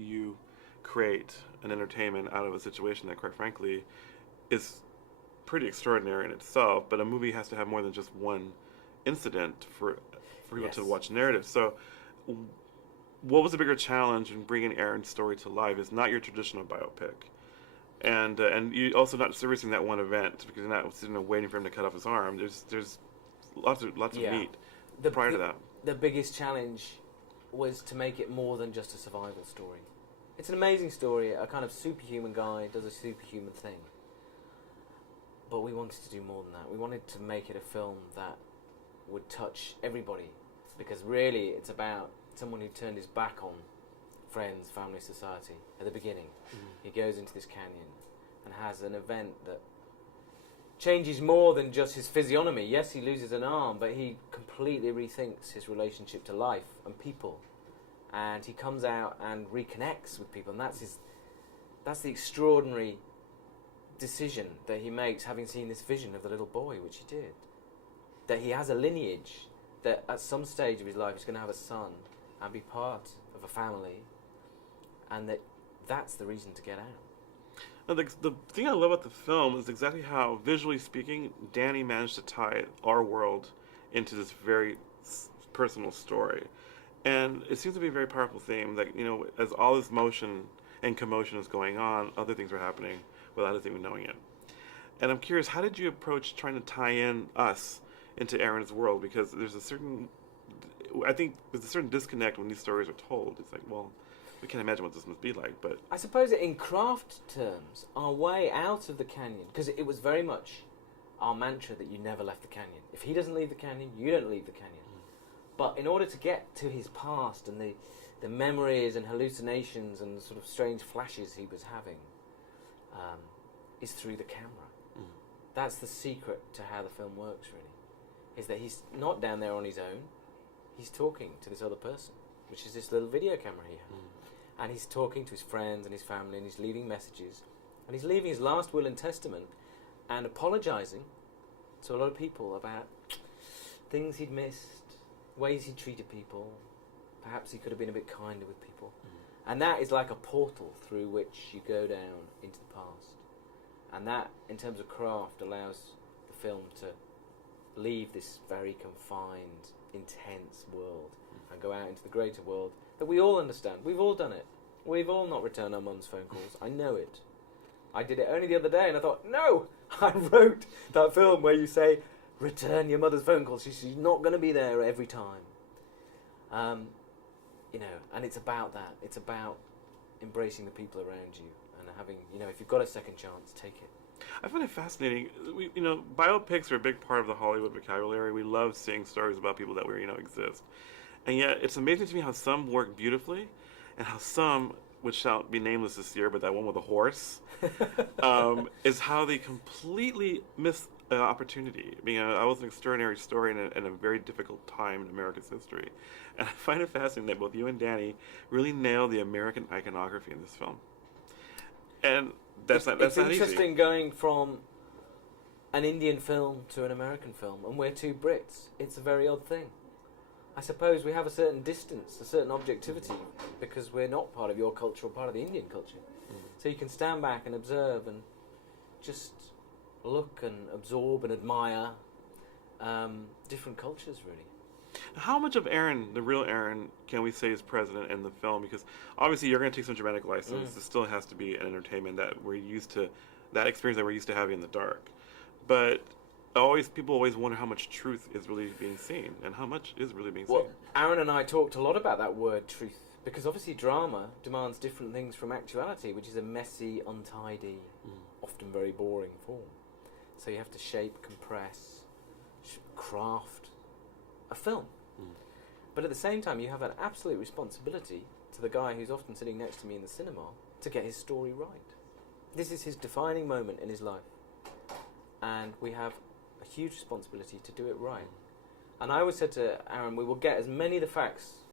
you create an entertainment out of a situation that, quite frankly, is pretty extraordinary in itself. But a movie has to have more than just one incident for people to Yes. watch narrative. So, what was the bigger challenge in bringing Aaron's story to life? It's not your traditional biopic, and you also not servicing that one event because you're not sitting there waiting for him to cut off his arm. There's lots of Yeah. meat The, prior to the, that. the biggest challenge was to make it more than just a survival story. It's an amazing story. A kind of superhuman guy does a superhuman thing. But we wanted to do more than that. We wanted to make it a film that would touch everybody. Because really, it's about someone who turned his back on friends, family, society at the beginning. He goes into this canyon and has an event that changes more than just his physiognomy. Yes, he loses an arm, but he completely rethinks his relationship to life and people. And he comes out and reconnects with people. And that's the extraordinary decision that he makes, having seen this vision of the little boy, which he did. That he has a lineage, that at some stage of his life he's going to have a son and be part of a family, and that's the reason to get out. And the thing I love about the film is exactly how, visually speaking, Danny managed to tie our world into this very personal story. And it seems to be a very powerful theme that, as all this motion and commotion is going on, other things are happening without us even knowing it. And I'm curious, how did you approach trying to tie in us into Aaron's world? Because I think there's a certain disconnect when these stories are told. It's like, well, we can't imagine what this must be like, but... I suppose that in craft terms, our way out of the canyon, because it was very much our mantra that you never left the canyon. If he doesn't leave the canyon, you don't leave the canyon. But in order to get to his past and the memories and hallucinations and sort of strange flashes he was having, is through the camera. That's the secret to how the film works, really, is that he's not down there on his own. He's talking to this other person, which is this little video camera he had. And he's talking to his friends and his family, and he's leaving messages. And he's leaving his last will and testament and apologising to a lot of people about things he'd missed, ways he'd treated people. Perhaps he could have been a bit kinder with people. And that is like a portal through which you go down into the past. And that, in terms of craft, allows the film to leave this very confined, intense world and go out into the greater world that we all understand. We've all done it. We've all not returned our mum's phone calls. I know it. I did it only the other day and I thought, no! I wrote that film where you say, return your mother's phone calls. She's not going to be there every time. And it's about that. It's about embracing the people around you and having, if you've got a second chance, take it. I find it fascinating. Biopics are a big part of the Hollywood vocabulary. We love seeing stories about people that exist. And yet, it's amazing to me how some work beautifully and how some, which shall be nameless this year, but that one with a horse, is how they completely miss an opportunity. I was an extraordinary story in a very difficult time in America's history. And I find it fascinating that both you and Danny really nailed the American iconography in this film. And that's not easy. It's interesting going from an Indian film to an American film, and we're two Brits. It's a very odd thing. I suppose we have a certain distance, a certain objectivity, because we're not part of your culture or part of the Indian culture. So you can stand back and observe and just look and absorb and admire different cultures, really. How much of Aaron, the real Aaron, can we say is present in the film? Because obviously you're going to take some dramatic license. It still has to be an entertainment that we're used to, that experience that we're used to having in the dark. But people always wonder how much truth is really being seen and how much is really being seen. Aaron and I talked a lot about that word, truth, because obviously drama demands different things from actuality, which is a messy, untidy, often very boring form. So you have to shape, compress, craft a film. But at the same time, you have an absolute responsibility to the guy who's often sitting next to me in the cinema to get his story right. This is his defining moment in his life. And we have a huge responsibility to do it right. And I always said to Aaron, we will get as many of the facts